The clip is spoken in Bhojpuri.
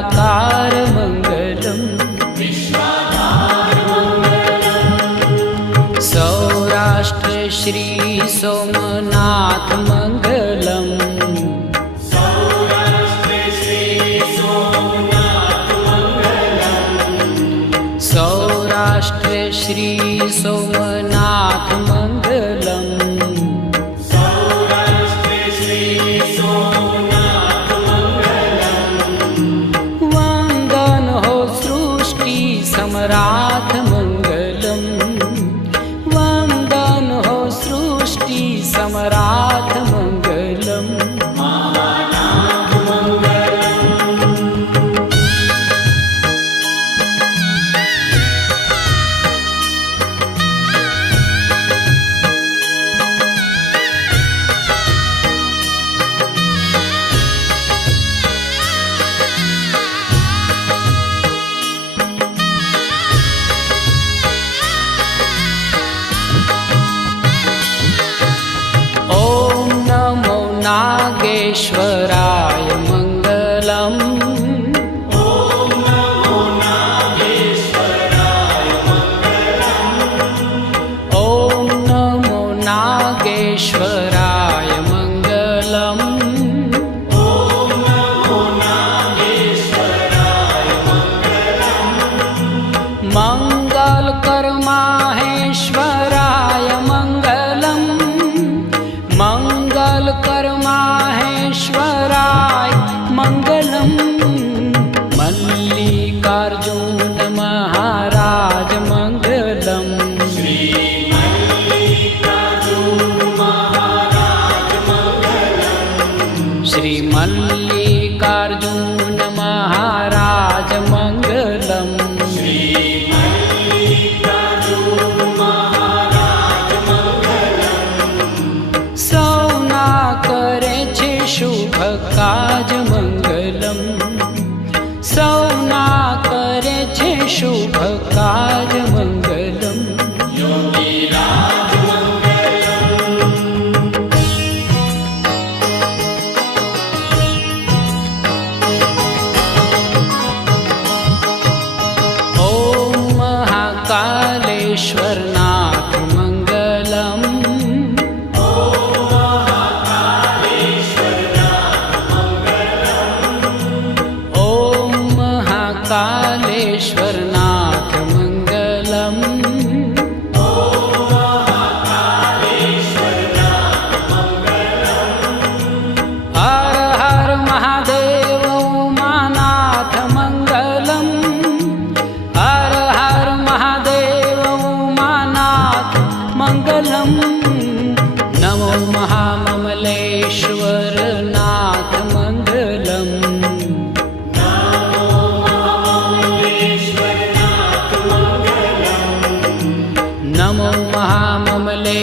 मंगलाकार मंगलम सौराष्ट्र श्री सोमनाथ मंगलम सौराष्ट्र श्री सोमनाथ मंगलम वंदन हो सृष्टि सम्राट मंगलम वंदन हो सृष्टि सम्राट मंगलम नागेश्वराय मंगलम ओम नमो नागेश्वराय मंगलम ओम नमो नागेश्वराय मंगलम ओम नमो नागेश्वराय मंगलम मंगल कर माहेश्वराय मंगलम मंगल कर माहेश्वराय मंगलम मल्लिकार्जुन महाराज मंगलम श्री मल्लिकार्जुन महाराज मंगलम श्री मल्लिकार्जुन महाराज मंगलम श्री मल्लिकार्जुन महाराज मंगलम सौना करे छे शुभ काज मंगलम सौना करे छे शुभ काज मंगलम योगीराज मंगलम ओम महाकालेश्वर नाथ मंगलम कालेश्वर नाथ मंगलम ओम महाकालेश्वर नाथ मंगलम हर हर महादेव उमानाथ मंगलम हर हर महादेव उमानाथ मंगलम नमो महाममलेश्वर